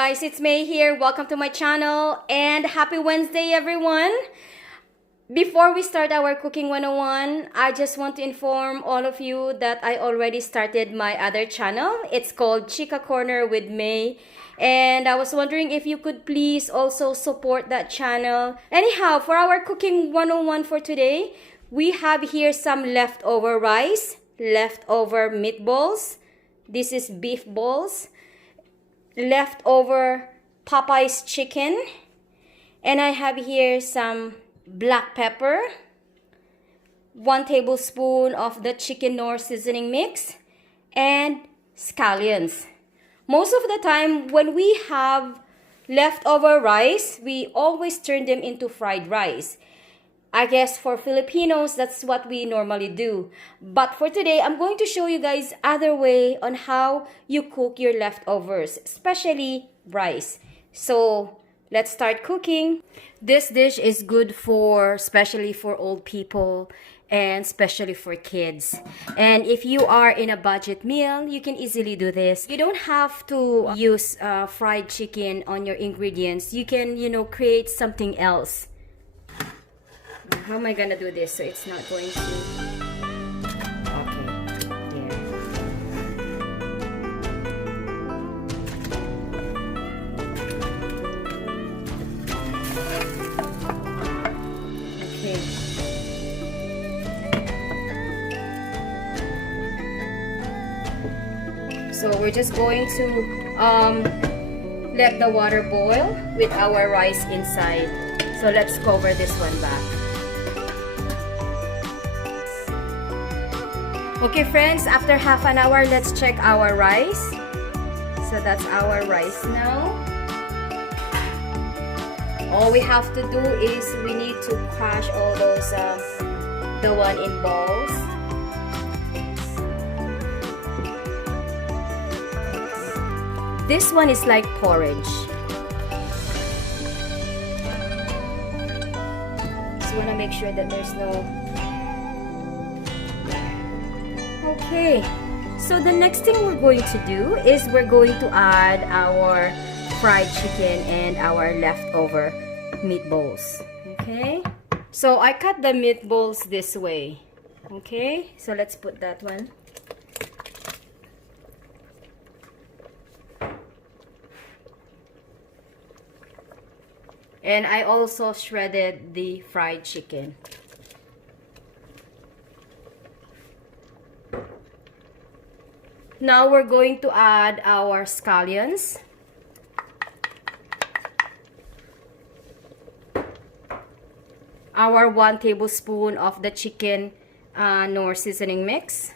guys, it's May here. Welcome to my channel and happy Wednesday everyone. Before we start our Cooking 101, I just want to inform all of you that I already started my other channel. It's called Chica Corner with May. And I was wondering if you could please also support that channel. Anyhow, for our Cooking 101 for today, we have here some leftover rice, leftover meatballs. This is beef balls. Leftover Popeye's chicken, and I have here some black pepper, 1 tablespoon of the chicken Knorr seasoning mix, and scallions. Most of the time when we have leftover rice, we always turn them into fried rice. I guess for Filipinos, that's what we normally do. But for today, I'm going to show you guys other way on how you cook your leftovers, especially rice. So let's start cooking. This dish is good for, especially for old people and especially for kids. And if you are in a budget meal, you can easily do this. You don't have to use fried chicken on your ingredients. You can, create something else. How am I gonna do this so it's not going to... Okay, yeah. Okay. So we're just going to let the water boil with our rice inside. So let's cover this one back. Okay friends, after half an hour, let's check our rice. So that's our rice now. All we have to do is we need to crush all those, the one in balls. This one is like porridge. Just want to make sure that there's no... Okay, so the next thing we're going to do is we're going to add our fried chicken and our leftover meatballs. Okay, so I cut the meatballs this way. Okay, so let's put that one. And I also shredded the fried chicken. Now we're going to add our scallions. Our 1 tablespoon of the chicken Knorr seasoning mix.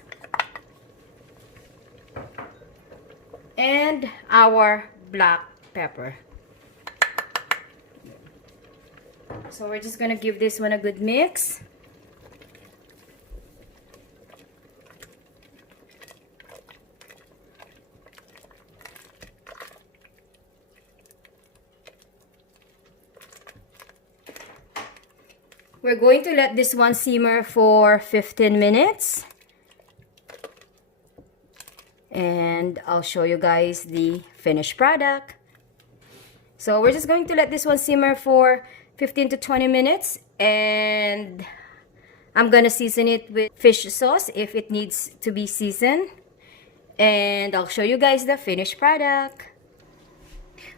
And our black pepper. So we're just gonna give this one a good mix. We're going to let this one simmer for 15 minutes. And I'll show you guys the finished product. So we're just going to let this one simmer for 15 to 20 minutes. And I'm gonna season it with fish sauce if it needs to be seasoned. And I'll show you guys the finished product.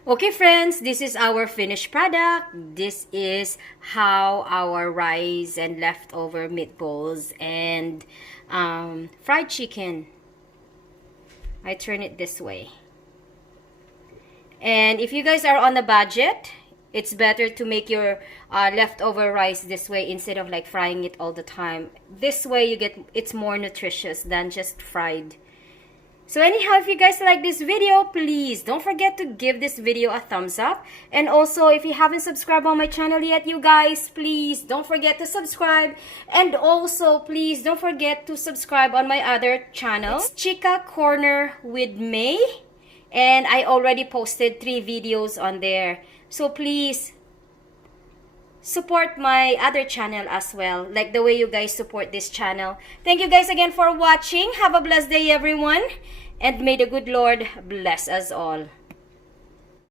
Okay friends, this is our finished product. This is how our rice and leftover meatballs and fried chicken. I turn it this way. And if you guys are on a budget, it's better to make your leftover rice this way instead of like frying it all the time. This way you get, it's more nutritious than just fried. So anyhow, if you guys like this video, please don't forget to give this video a thumbs up. And also, if you haven't subscribed on my channel yet, you guys, please don't forget to subscribe. And also, please don't forget to subscribe on my other channel. It's Chica Corner with May. And I already posted 3 videos on there. So please support my other channel as well, like the way you guys support this channel. Thank you guys again for watching. Have a blessed day everyone, and may the good Lord bless us all.